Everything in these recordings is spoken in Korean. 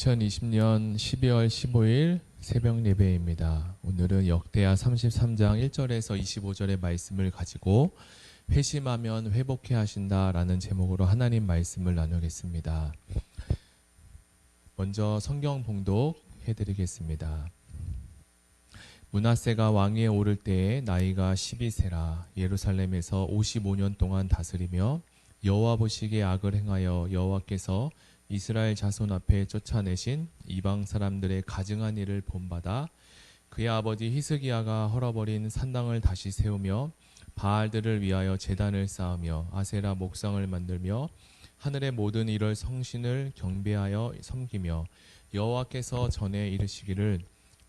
2020년 12월 15일 새벽 예배입니다. 오늘은 역대하 33장 1절에서 25절의 말씀을 가지고 회심하면 회복해 하신다라는 제목으로 하나님 말씀을 나누겠습니다. 먼저 성경 봉독 해드리겠습니다. 므낫세가 왕위에 오를 때에 나이가 12세라 예루살렘에서 55년 동안 다스리며 여호와 보시기에 악을 행하여 여호와께서 이스라엘 자손 앞에 쫓아내신 이방 사람들의 가증한 일을 본받아 그의 아버지 히스기야가 헐어버린 산당을 다시 세우며 바알들을 위하여 제단을 쌓으며 아세라 목상을 만들며 하늘의 모든 이럴 성신을 경배하여 섬기며 여호와께서 전에 이르시기를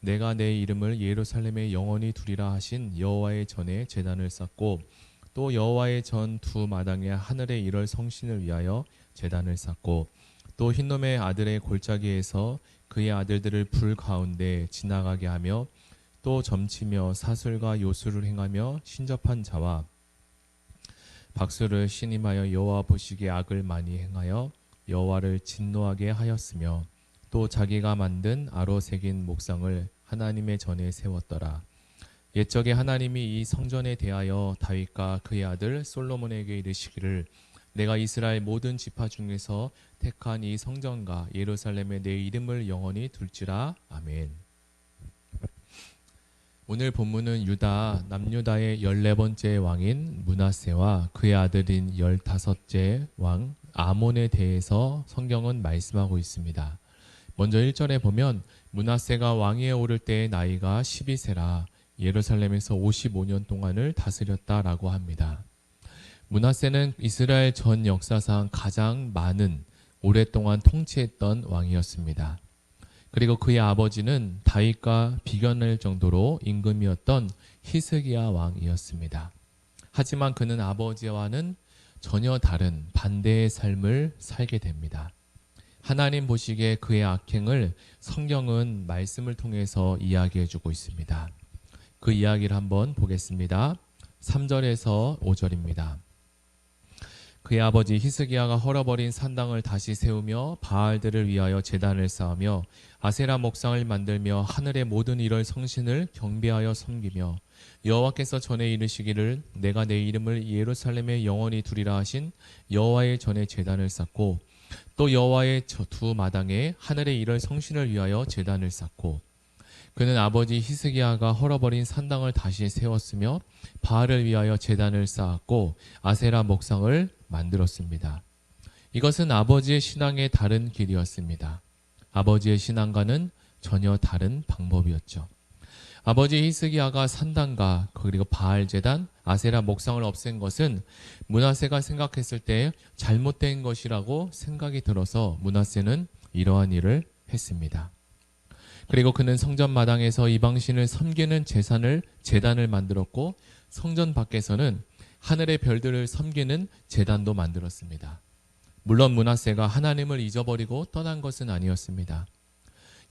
내가 내 이름을 예루살렘에 영원히 두리라 하신 여호와의 전에 제단을 쌓고 또 여호와의 전 두 마당에 하늘의 이럴 성신을 위하여 제단을 쌓고 또 흰놈의 아들의 골짜기에서 그의 아들들을 불 가운데 지나가게 하며 또 점치며 사술과 요술을 행하며 신접한 자와 박수를 신임하여 여호와 보시기에 악을 많이 행하여 여호와를 진노하게 하였으며 또 자기가 만든 아로 새긴 목상을 하나님의 전에 세웠더라. 옛적에 하나님이 이 성전에 대하여 다윗과 그의 아들 솔로몬에게 이르시기를 내가 이스라엘 모든 지파 중에서 택한 이 성전과 예루살렘에 내 이름을 영원히 둘지라. 아멘. 오늘 본문은 유다 남유다의 14번째 왕인 므낫세와 그의 아들인 15째 왕 아몬에 대해서 성경은 말씀하고 있습니다. 먼저 1절에 보면 므낫세가 왕위에 오를 때의 나이가 12세라 예루살렘에서 55년 동안을 다스렸다라고 합니다. 므낫세는 이스라엘 전 역사상 가장 많은 오랫동안 통치했던 왕이었습니다. 그리고 그의 아버지는 다윗과 비견할 정도로 임금이었던 히스기야 왕이었습니다. 하지만 그는 아버지와는 전혀 다른 반대의 삶을 살게 됩니다. 하나님 보시기에 그의 악행을 성경은 말씀을 통해서 이야기해주고 있습니다. 그 이야기를 한번 보겠습니다. 3절에서 5절입니다. 그의 아버지 히스기야가 헐어버린 산당을 다시 세우며 바알들을 위하여 제단을 쌓으며 아세라 목상을 만들며 하늘의 모든 이럴 성신을 경배하여 섬기며 여호와께서 전에 이르시기를 내가 내 이름을 예루살렘에 영원히 두리라 하신 여호와의 전에 제단을 쌓고 또 여호와의 두 마당에 하늘의 이럴 성신을 위하여 제단을 쌓고 그는 아버지 히스기야가 헐어버린 산당을 다시 세웠으며 바알을 위하여 제단을 쌓았고 아세라 목상을 만들었습니다. 이것은 아버지의 신앙의 다른 길이었습니다. 아버지의 신앙과는 전혀 다른 방법이었죠. 아버지 히스기야가 산당과 그리고 바알 제단, 아세라 목상을 없앤 것은 므낫세가 생각했을 때 잘못된 것이라고 생각이 들어서 므낫세는 이러한 일을 했습니다. 그리고 그는 성전 마당에서 이방신을 섬기는 제단을 만들었고 성전 밖에서는 하늘의 별들을 섬기는 제단도 만들었습니다. 물론 므낫세가 하나님을 잊어버리고 떠난 것은 아니었습니다.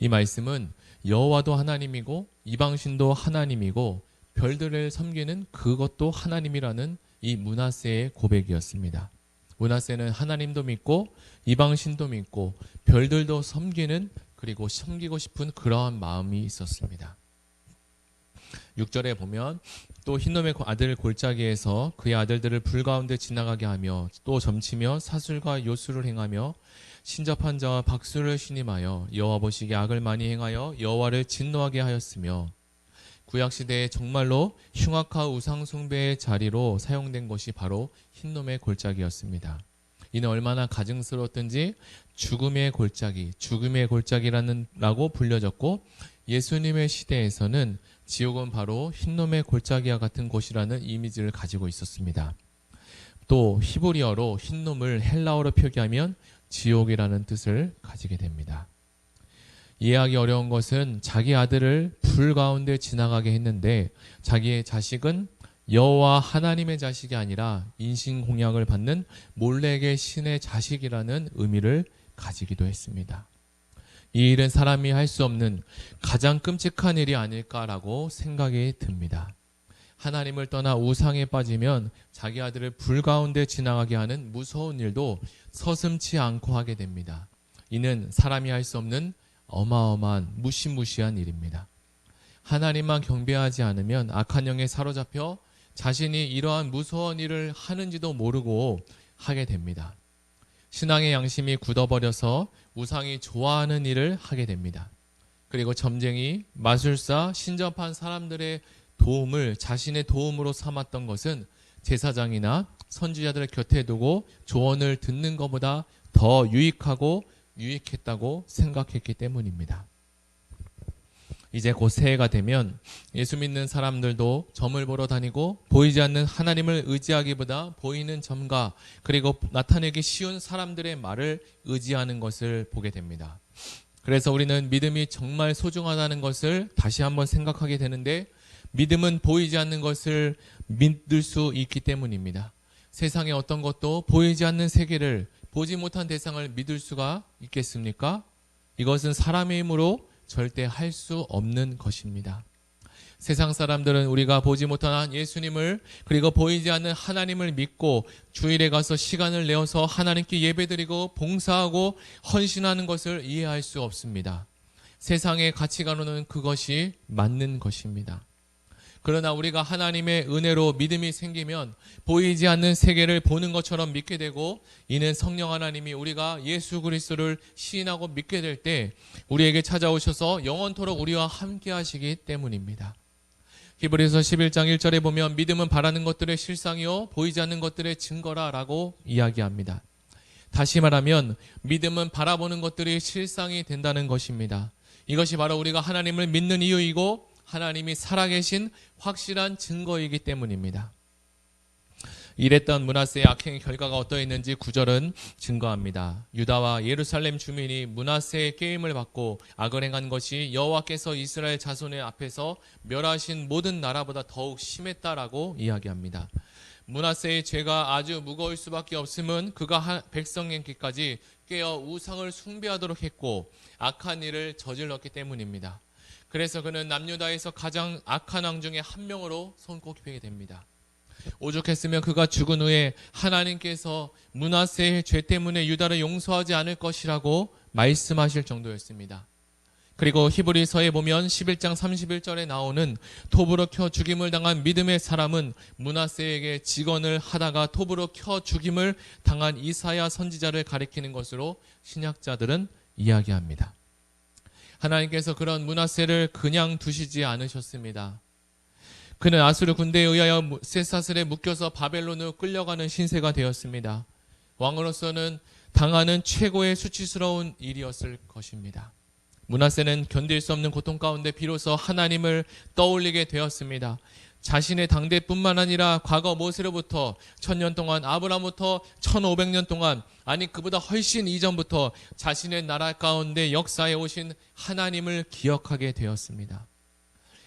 이 말씀은 여호와도 하나님이고 이방신도 하나님이고 별들을 섬기는 그것도 하나님이라는 이 므낫세의 고백이었습니다. 므낫세는 하나님도 믿고 이방신도 믿고 별들도 섬기는 그리고 섬기고 싶은 그러한 마음이 있었습니다. 6절에 보면 또 흰놈의 아들 골짜기에서 그의 아들들을 불 가운데 지나가게 하며 또 점치며 사술과 요술을 행하며 신접한 자와 박수를 신임하여 여호와 보시기에 악을 많이 행하여 여호와를 진노하게 하였으며 구약시대에 정말로 흉악한 우상숭배의 자리로 사용된 것이 바로 흰놈의 골짜기였습니다. 이는 얼마나 가증스러웠든지 죽음의 골짜기라고 불려졌고 예수님의 시대에서는 지옥은 바로 흰놈의 골짜기와 같은 곳이라는 이미지를 가지고 있었습니다. 또 히브리어로 흰놈을 헬라어로 표기하면 지옥이라는 뜻을 가지게 됩니다. 이해하기 어려운 것은 자기 아들을 불 가운데 지나가게 했는데 자기의 자식은 여호와 하나님의 자식이 아니라 인신공양을 받는 몰렉의 신의 자식이라는 의미를 가지기도 했습니다. 이 일은 사람이 할 수 없는 가장 끔찍한 일이 아닐까라고 생각이 듭니다. 하나님을 떠나 우상에 빠지면 자기 아들을 불 가운데 지나가게 하는 무서운 일도 서슴지 않고 하게 됩니다. 이는 사람이 할 수 없는 어마어마한 무시무시한 일입니다. 하나님만 경배하지 않으면 악한 영에 사로잡혀 자신이 이러한 무서운 일을 하는지도 모르고 하게 됩니다. 신앙의 양심이 굳어버려서 우상이 좋아하는 일을 하게 됩니다. 그리고 점쟁이, 마술사, 신접한 사람들의 도움을 자신의 도움으로 삼았던 것은 제사장이나 선지자들을 곁에 두고 조언을 듣는 것보다 더 유익하고 유익했다고 생각했기 때문입니다. 이제 곧 새해가 되면 예수 믿는 사람들도 점을 보러 다니고 보이지 않는 하나님을 의지하기보다 보이는 점과 그리고 나타내기 쉬운 사람들의 말을 의지하는 것을 보게 됩니다. 그래서 우리는 믿음이 정말 소중하다는 것을 다시 한번 생각하게 되는데, 믿음은 보이지 않는 것을 믿을 수 있기 때문입니다. 세상의 어떤 것도 보이지 않는 세계를, 보지 못한 대상을 믿을 수가 있겠습니까? 이것은 사람의 힘으로 절대 할 수 없는 것입니다. 세상 사람들은 우리가 보지 못한 예수님을, 그리고 보이지 않는 하나님을 믿고 주일에 가서 시간을 내어서 하나님께 예배드리고 봉사하고 헌신하는 것을 이해할 수 없습니다. 세상의 가치관으로는 그것이 맞는 것입니다. 그러나 우리가 하나님의 은혜로 믿음이 생기면 보이지 않는 세계를 보는 것처럼 믿게 되고, 이는 성령 하나님이 우리가 예수 그리스도를 시인하고 믿게 될 때 우리에게 찾아오셔서 영원토록 우리와 함께 하시기 때문입니다. 히브리서 11장 1절에 보면 믿음은 바라는 것들의 실상이요 보이지 않는 것들의 증거라 라고 이야기합니다. 다시 말하면 믿음은 바라보는 것들이 실상이 된다는 것입니다. 이것이 바로 우리가 하나님을 믿는 이유이고 하나님이 살아계신 확실한 증거이기 때문입니다. 이랬던 므낫세의 악행의 결과가 어떠했는지 9절은 증거합니다. 유다와 예루살렘 주민이 므낫세의 게임을 받고 악을 행한 것이 여호와께서 이스라엘 자손의 앞에서 멸하신 모든 나라보다 더욱 심했다라고 이야기합니다. 므낫세의 죄가 아주 무거울 수밖에 없음은 그가 백성에게까지 깨어 우상을 숭배하도록 했고 악한 일을 저질렀기 때문입니다. 그래서 그는 남유다에서 가장 악한 왕 중에 한 명으로 손꼽히게 됩니다. 오죽했으면 그가 죽은 후에 하나님께서 므낫세의 죄 때문에 유다를 용서하지 않을 것이라고 말씀하실 정도였습니다. 그리고 히브리서에 보면 11장 31절에 나오는 톱으로 켜 죽임을 당한 믿음의 사람은 므낫세에게 직언을 하다가 톱으로 켜 죽임을 당한 이사야 선지자를 가리키는 것으로 신학자들은 이야기합니다. 하나님께서 그런 므낫세를 그냥 두시지 않으셨습니다. 그는 아수르 군대에 의하여 셋사슬에 묶여서 바벨론으로 끌려가는 신세가 되었습니다. 왕으로서는 당하는 최고의 수치스러운 일이었을 것입니다. 므낫세는 견딜 수 없는 고통 가운데 비로소 하나님을 떠올리게 되었습니다. 자신의 당대뿐만 아니라 과거 모세로부터 1000년 동안, 아브라함부터 1500년 동안, 아니 그보다 훨씬 이전부터 자신의 나라 가운데 역사에 오신 하나님을 기억하게 되었습니다.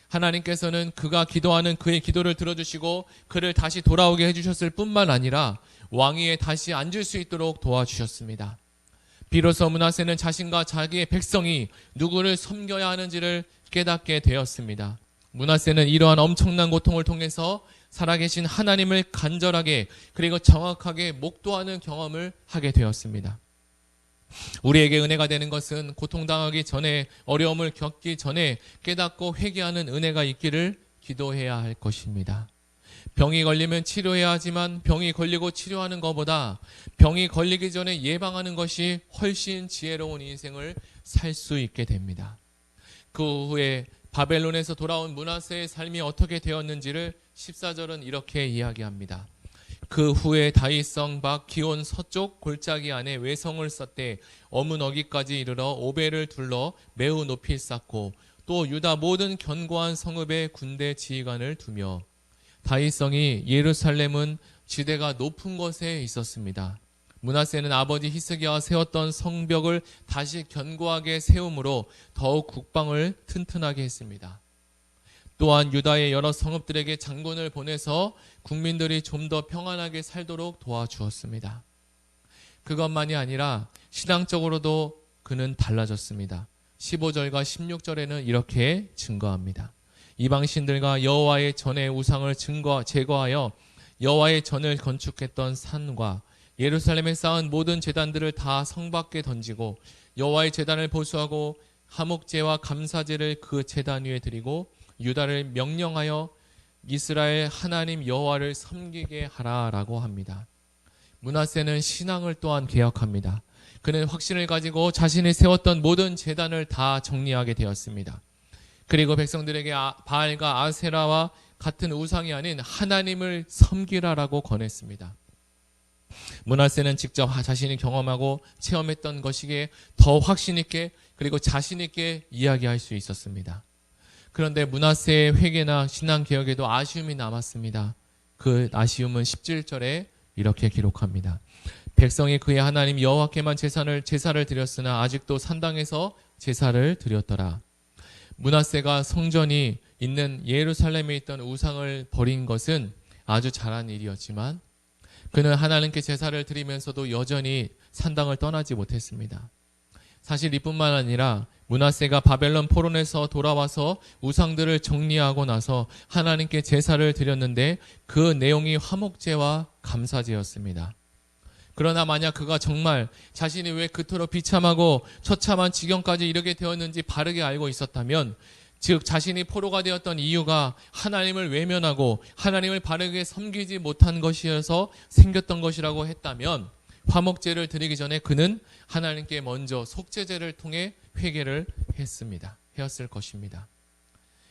하나님께서는 그가 기도하는 그의 기도를 들어주시고 그를 다시 돌아오게 해주셨을 뿐만 아니라 왕위에 다시 앉을 수 있도록 도와주셨습니다. 비로소 므낫세는 자신과 자기의 백성이 누구를 섬겨야 하는지를 깨닫게 되었습니다. 므낫세는 이러한 엄청난 고통을 통해서 살아계신 하나님을 간절하게 그리고 정확하게 목도하는 경험을 하게 되었습니다. 우리에게 은혜가 되는 것은 고통당하기 전에, 어려움을 겪기 전에 깨닫고 회개하는 은혜가 있기를 기도해야 할 것입니다. 병이 걸리면 치료해야 하지만 병이 걸리고 치료하는 것보다 병이 걸리기 전에 예방하는 것이 훨씬 지혜로운 인생을 살 수 있게 됩니다. 그 후에 바벨론에서 돌아온 므낫세의 삶이 어떻게 되었는지를 14절은 이렇게 이야기합니다. 그 후에 다윗성 밖 기온 서쪽 골짜기 안에 외성을 쌓되 어문어기까지 이르러 오벨을 둘러 매우 높이 쌓고 또 유다 모든 견고한 성읍에 군대 지휘관을 두며, 다윗성이 예루살렘은 지대가 높은 곳에 있었습니다. 므낫세는 아버지 히스기야가 세웠던 성벽을 다시 견고하게 세움으로 더욱 국방을 튼튼하게 했습니다. 또한 유다의 여러 성읍들에게 장군을 보내서 국민들이 좀 더 평안하게 살도록 도와주었습니다. 그것만이 아니라 신앙적으로도 그는 달라졌습니다. 15절과 16절에는 이렇게 증거합니다. 이방신들과 여호와의 전의 우상을 제거하여 여호와의 전을 건축했던 산과 예루살렘에 쌓은 모든 제단들을 다 성 밖에 던지고 여호와의 제단을 보수하고 화목제와 감사제를 그 제단 위에 드리고 유다를 명령하여 이스라엘 하나님 여호와를 섬기게 하라라고 합니다. 므낫세는 신앙을 또한 개혁합니다. 그는 확신을 가지고 자신이 세웠던 모든 제단을 다 정리하게 되었습니다. 그리고 백성들에게 바알과 아세라와 같은 우상이 아닌 하나님을 섬기라라고 권했습니다. 므낫세는 직접 자신이 경험하고 체험했던 것이기에 더 확신 있게 그리고 자신 있게 이야기할 수 있었습니다. 그런데 므낫세의 회개나 신앙 개혁에도 아쉬움이 남았습니다. 그 아쉬움은 17절에 이렇게 기록합니다. 백성이 그의 하나님 여호와께만 제사를 드렸으나 아직도 산당에서 제사를 드렸더라. 므낫세가 성전이 있는 예루살렘에 있던 우상을 버린 것은 아주 잘한 일이었지만 그는 하나님께 제사를 드리면서도 여전히 산당을 떠나지 못했습니다. 사실 이뿐만 아니라 므낫세가 바벨론 포로에서 돌아와서 우상들을 정리하고 나서 하나님께 제사를 드렸는데 그 내용이 화목제와 감사제였습니다. 그러나 만약 그가 정말 자신이 왜 그토록 비참하고 처참한 지경까지 이르게 되었는지 바르게 알고 있었다면, 즉 자신이 포로가 되었던 이유가 하나님을 외면하고 하나님을 바르게 섬기지 못한 것이어서 생겼던 것이라고 했다면 화목제를 드리기 전에 그는 하나님께 먼저 속죄제를 통해 회개를 했을 것입니다.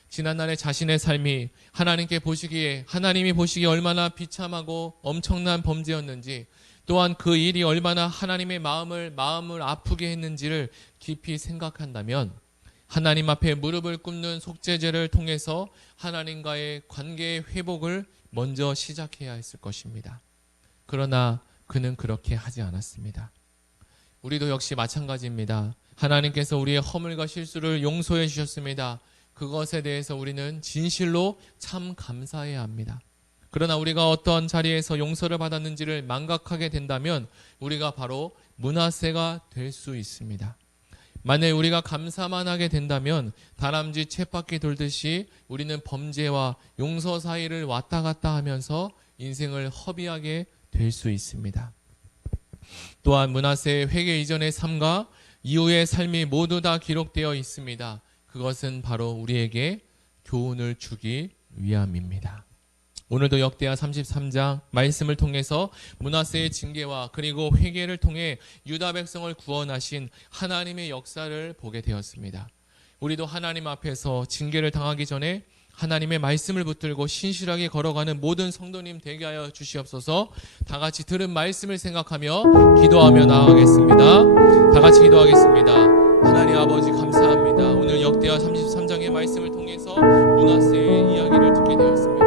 지난날의 자신의 삶이 하나님이 보시기에 얼마나 비참하고 엄청난 범죄였는지, 또한 그 일이 얼마나 하나님의 마음을 아프게 했는지를 깊이 생각한다면 하나님 앞에 무릎을 꿇는 속죄제를 통해서 하나님과의 관계의 회복을 먼저 시작해야 했을 것입니다. 그러나 그는 그렇게 하지 않았습니다. 우리도 역시 마찬가지입니다. 하나님께서 우리의 허물과 실수를 용서해 주셨습니다. 그것에 대해서 우리는 진실로 참 감사해야 합니다. 그러나 우리가 어떤 자리에서 용서를 받았는지를 망각하게 된다면 우리가 바로 므낫세가 될 수 있습니다. 만약 우리가 감사만 하게 된다면 다람쥐 쳇바퀴 돌듯이 우리는 범죄와 용서 사이를 왔다 갔다 하면서 인생을 허비하게 될 수 있습니다. 또한 므낫세의 회개 이전의 삶과 이후의 삶이 모두 다 기록되어 있습니다. 그것은 바로 우리에게 교훈을 주기 위함입니다. 오늘도 역대하 33장 말씀을 통해서 므낫세의 징계와 그리고 회개를 통해 유다 백성을 구원하신 하나님의 역사를 보게 되었습니다. 우리도 하나님 앞에서 징계를 당하기 전에 하나님의 말씀을 붙들고 신실하게 걸어가는 모든 성도님 되게 하여 주시옵소서. 다 같이 들은 말씀을 생각하며 기도하며 나아가겠습니다. 다 같이 기도하겠습니다. 하나님 아버지 감사합니다. 오늘 역대하 33장의 말씀을 통해서 므낫세의 이야기를 듣게 되었습니다.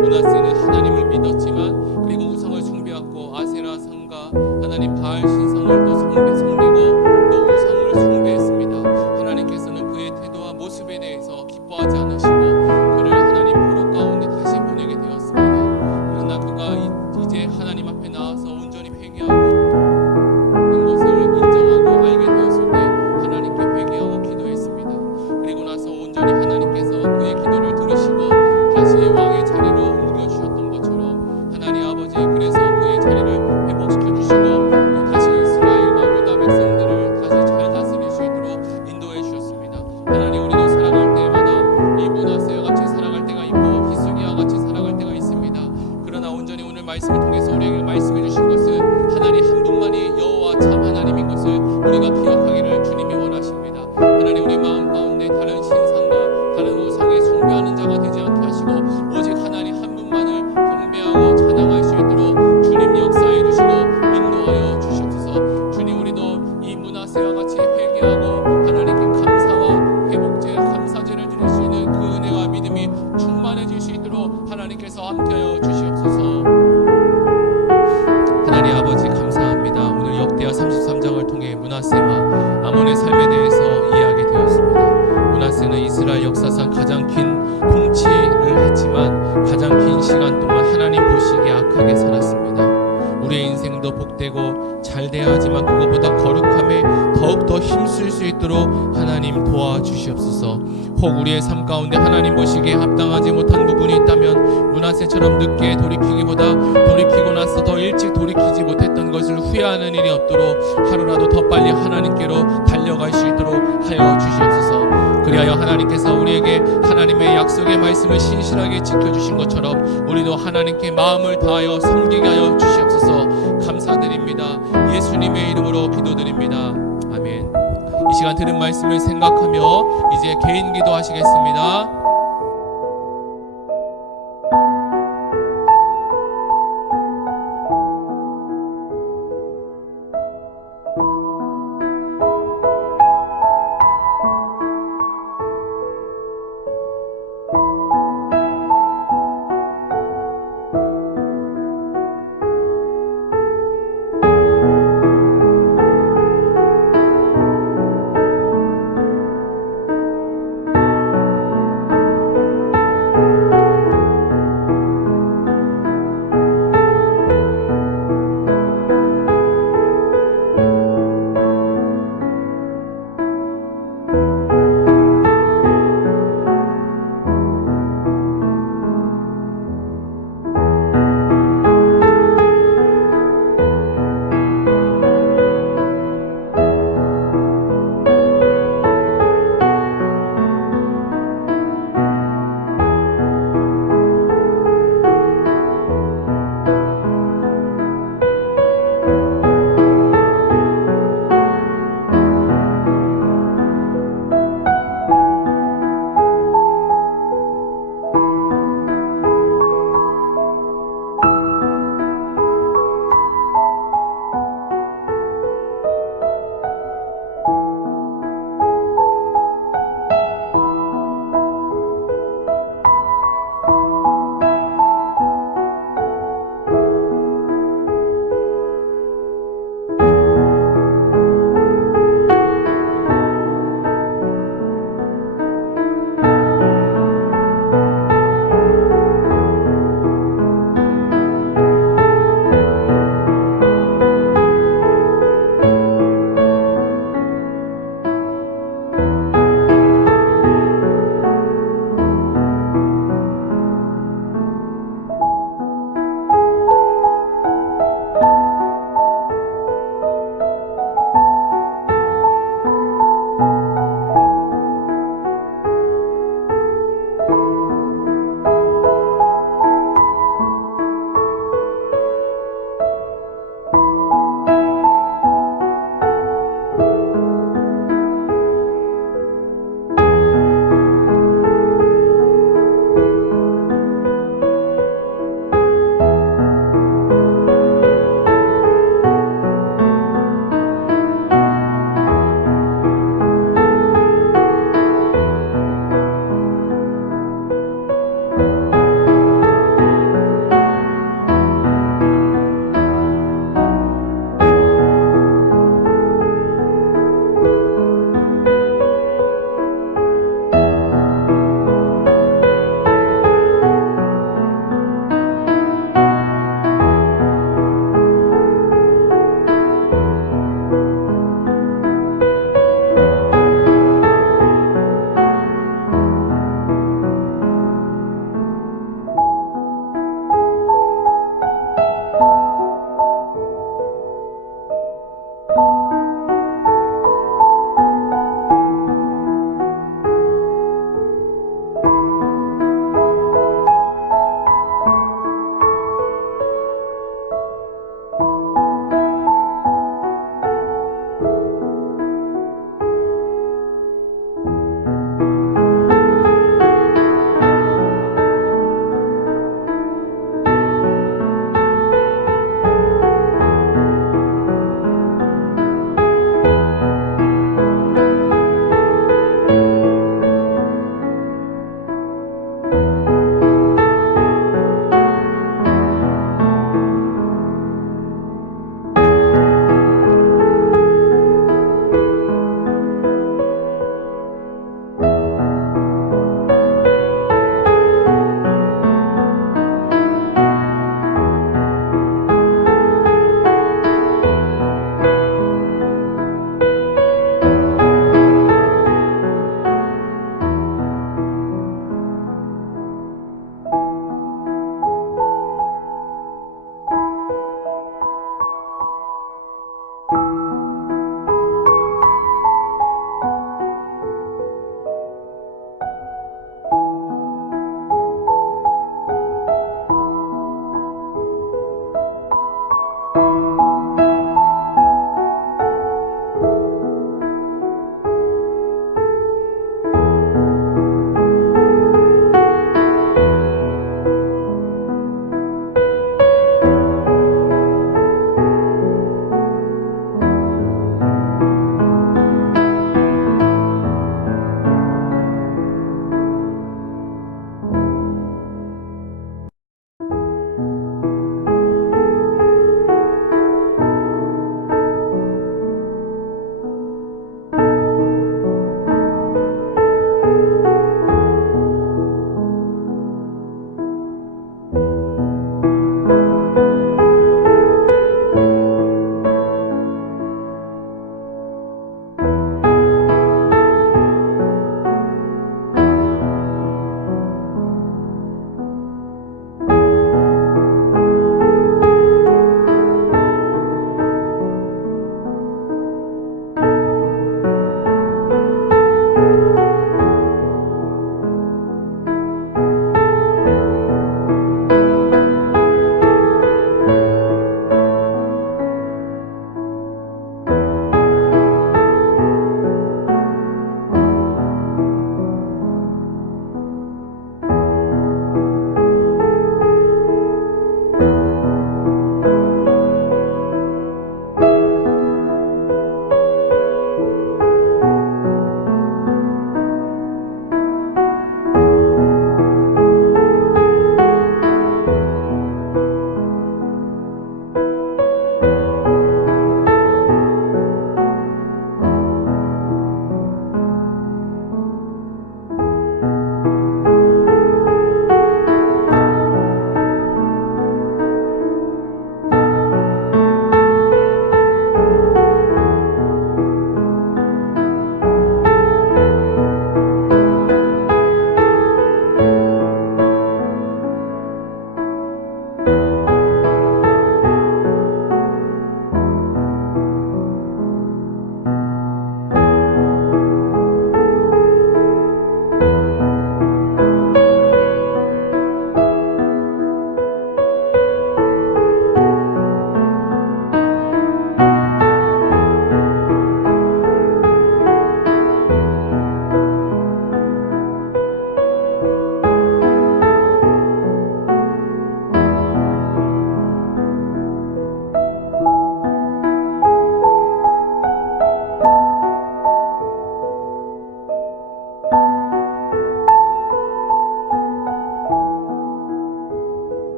므낫세는 하나님을 믿었지만 그리고 우상을 숭배했고 아세라 상과 하나님 바알 신상을 또 섬기고 또 우상을 숭배했습니다. 하나님께서는 그의 태도와 모습에 대해서 기뻐하지 않으시고 그를 하나님 포로 가운데 다시 보내게 되었습니다. 그러나 그가 이제 하나님 앞에 나와서 온전히 회개하고 그것을 인정하고 알게 되었을 때 하나님께 회개하고 기도했습니다. 그리고 나서 온전히 하나님께서 그의 기도를 들으시고 다시 왕의 자리로 옮겨주셨던 것처럼 하나님 아버지 그래서 그의 자리를 회복시켜 주시고 또 다시 이스라엘과 유다 백성들을 다시 잘 다스릴 수 있도록 인도해 주셨습니다. 하나님 우리도 살아갈 때마다 이 므낫세와 같이 살아갈 때가 있고 히스기야와 같이 살아갈 때가 있습니다. 그러나 온전히 오늘 말씀을 통해서 우리에게 말씀해 주신 것은 하나님 한 분만이 여호와 참 하나님인 것을 우리가 기억하기를 주님이 원하십니다. 하나님 우리 마음 가운데 다른 신상과 다른 우상에 숭배하는 자가 되지 않게 하시고 오직 하나님 한 분만을 경배하고 찬양할 수 있도록 주님 역사해 주시고 인도하여 주시옵소서. 주님 우리도 이 므낫세와 같이 회개하고 하나님께 감사와 회복제 감사제를 드릴 수 있는 그 은혜와 믿음이 충만해질 수 있도록 하나님께서 함께하여 주시옵소서. 하나님 아버지 감사합니다. 오늘 역대하 33장을 통해 므낫세와 아몬의 삶에 대해서 이야기되었습니다. 므낫세는 이스라엘 역사상 가장 긴 통치를 했지만 가장 긴 시간 동안 하나님 보시기에 악하게 살았습니다. 우리의 인생도 복되고 잘 돼야 하지만 그것보다 거룩함에 더욱더 힘쓸 수 있도록 하나님 도와주시옵소서. 혹 우리의 삶 가운데 하나님 보시기에 합당하지 못한 부분이 있다면 므낫세처럼 늦게 돌이키기보다 돌이키고 나서 더 일찍 돌이키지 못했던 것을 후회하는 일이 없도록 하루라도 더 빨리 하나님께로 달려갈 수 있도록 하여 주시옵소서. 그리하여 하나님께서 우리에게 하나님의 약속의 말씀을 신실하게 지켜주신 것처럼 우리도 하나님께 마음을 다하여 섬기게 하여 주시옵소서. 감사드립니다. 예수님의 이름으로 기도드립니다. 아멘. 이 시간 들은 말씀을 생각하며 이제 개인 기도하시겠습니다.